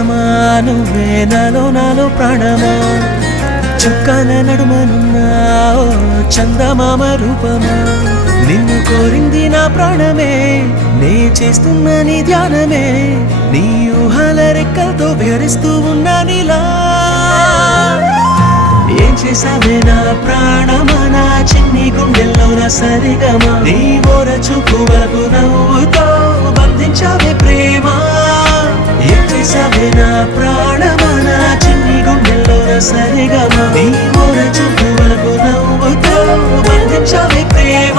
అందమా నువ్వే నాలో నాలో ప్రాణమా చుక్కల నడుమనున్నా చందమామ రూపమా నిన్ను కోరింది నా ప్రాణమే నే చేస్తున్న నీ ధ్యానమే నీ ఊహల రెక్కలతో విహరిస్తూ ఉన్నా నీలా ఏం చేసావే నా ప్రాణమా నా చిన్ని గుండెల్లో నా సరిగమా నీ ఓర చూపు వరకు నవ్వుతో బంధించావే ప్రేమ ఏం చేసావే నా ప్రాణమా నా చిన్ని గుండెల్లో నా సరిగమా నీ ఓర చూపు వరకు నవ్వుతో బంధించావే ప్రేమ